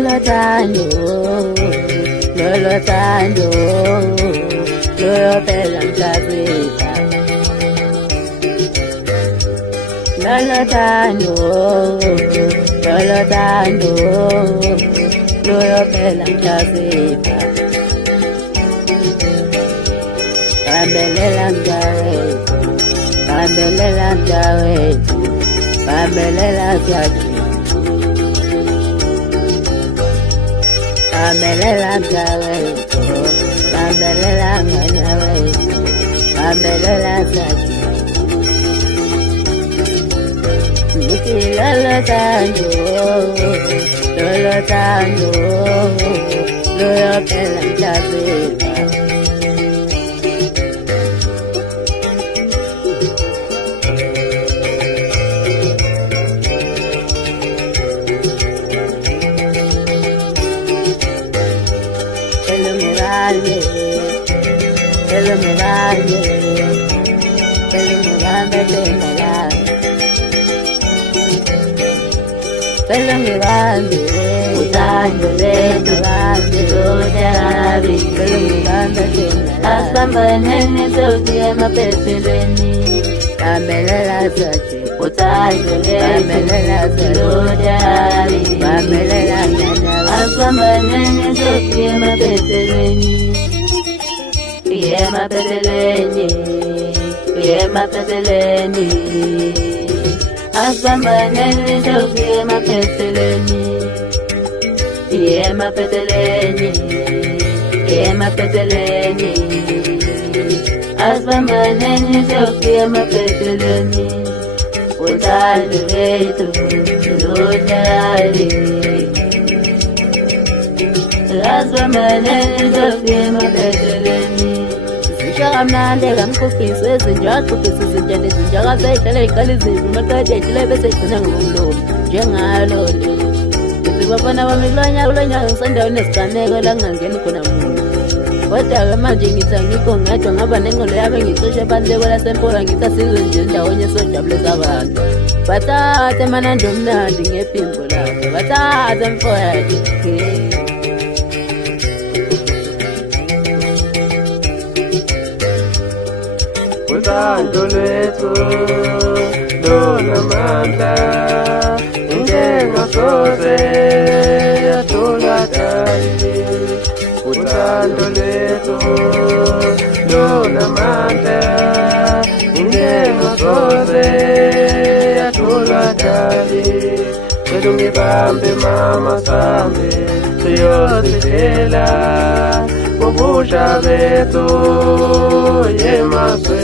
lolo thando loyophela mhlazipha lolo thando loyophela mhlazipha bambelela mjawethu bambelela zathi bambelela mjawethu bambelela nganyawethu bambelela zathi ngithi lolo thando loyophela mhlazipha Pelo me vale, utándole tu vale, rodeavi, asbambaneni sodiema peseleni, amelela sachi, utándole rodeavi, amelela nana, asbambaneni sodiema peseleni. Yema peteleni asbambaneni sokuyema peteleni asbambaneni sokuyema peteleni uthando lwethu lunyali asbambaneni sokuyema peteleni Kamnande kamkufisi ezinjaqufisi izinjani ezinjaka seyihlele iqala izimbi maqede ehlele bese igcina ngomlomo njengalo nto ngizibafana bami kulonyaka ngisendaweni esiganeko la kungangeni khona muntu kodwa-ke manje ngithi angikho ngedwa ngaba nengqondo yami ngicishe baluleko lasempora ngithi asizwe nje ndawonye sojabulisa abantu bathathe manandi omnandi ngephimbo lakho bathathe mfowethu Uthando lwethu lunamandla ingengasoze yatholakali uthando lwethu lunamandla ingengasoze yatholakali cela ungibambe mama sambe siyozidlela ubusha bethu yemaswe